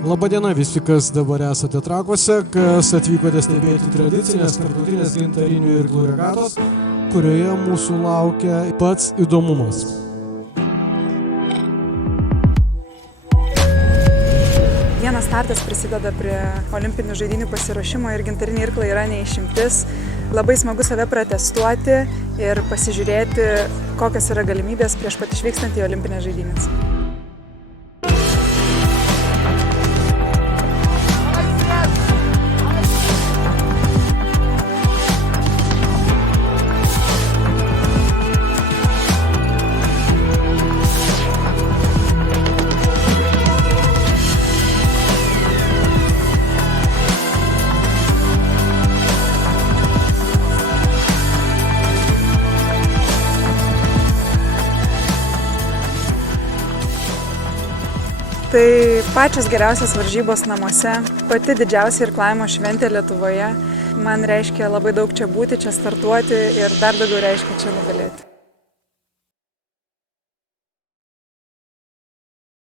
Labadiena visi, kas dabar esate Trakuose, kas atvykote stebėti tradicinės tarptautinės gintarinių irklų regatos, kurioje mūsų laukia pats įdomumas. Vienas startas prisideda prie olimpinių žaidynių pasiruošimo ir gintariniai irklai yra neišimtis. Labai smagu save pratestuoti ir pasižiūrėti, kokios yra galimybės prieš pat išvykstant į olimpinės žaidynės. Tai pačios geriausios varžybos namuose, pati didžiausia irklavimo šventė Lietuvoje. Man reiškia labai daug čia būti, čia startuoti ir dar daugiau reiškia čia nugalėti.